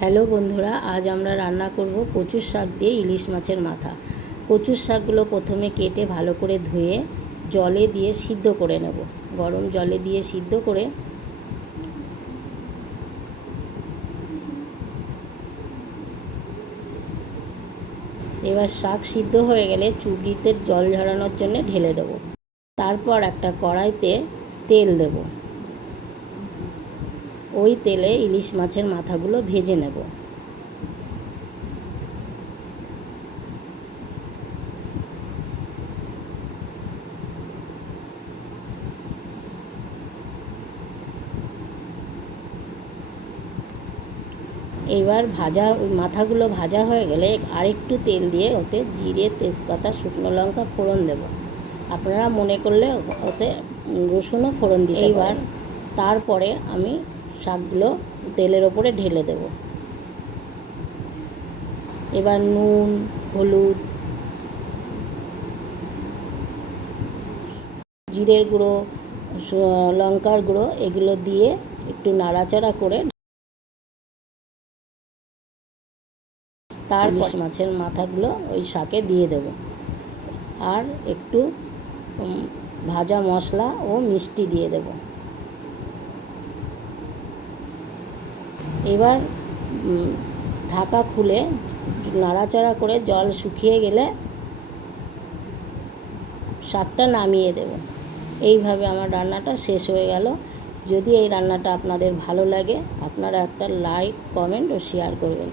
Hello বন্ধুরা, আজ আমরা রান্না করব কচুর শাক দিয়ে ইলিশ মাছের মাথা। কচুর শাকগুলো প্রথমে কেটে ভালো করে ধুয়ে জলে দিয়ে সিদ্ধ করে নেব। গরম জলে দিয়ে সিদ্ধ করে এবার শাক সিদ্ধ হয়ে গেলে চুবড়িতে জল ঝরানোর জন্য ঢেলে দেব। তারপর একটা কড়াইতে তেল দেব। ওই তেলে ইলিশ মাছের মাথাগুলো ভেজে নেব। এবার মাথাগুলো ভাজা হয়ে গেলে আরেকটু তেল দিয়ে ওতে জিরে, তেজপাতা, শুকনো লঙ্কা ফোড়ন দেব। আপনারা মনে করলে ওতে রসুনও ফোড়ন দিতে পারেন। এইবার তারপরে আমি শাকগুলো তেলের ওপরে ঢেলে দেব। এবার নুন, হলুদ, জিরের গুঁড়ো, লঙ্কার গুঁড়ো এগুলো দিয়ে একটু নাড়াচাড়া করে তার ইলিশ মাছের মাথাগুলো ওই শাকে দিয়ে দেব। আর একটু ভাজা মশলা ও মিষ্টি দিয়ে দেব। এবার ঢাকা খুলে নাড়াচাড়া করে জল শুকিয়ে গেলে শাকটা নামিয়ে দেব। এইভাবে আমার রান্নাটা শেষ হয়ে গেল। যদি এই রান্নাটা আপনাদের ভালো লাগে, আপনারা একটা লাইক, কমেন্ট ও শেয়ার করবেন।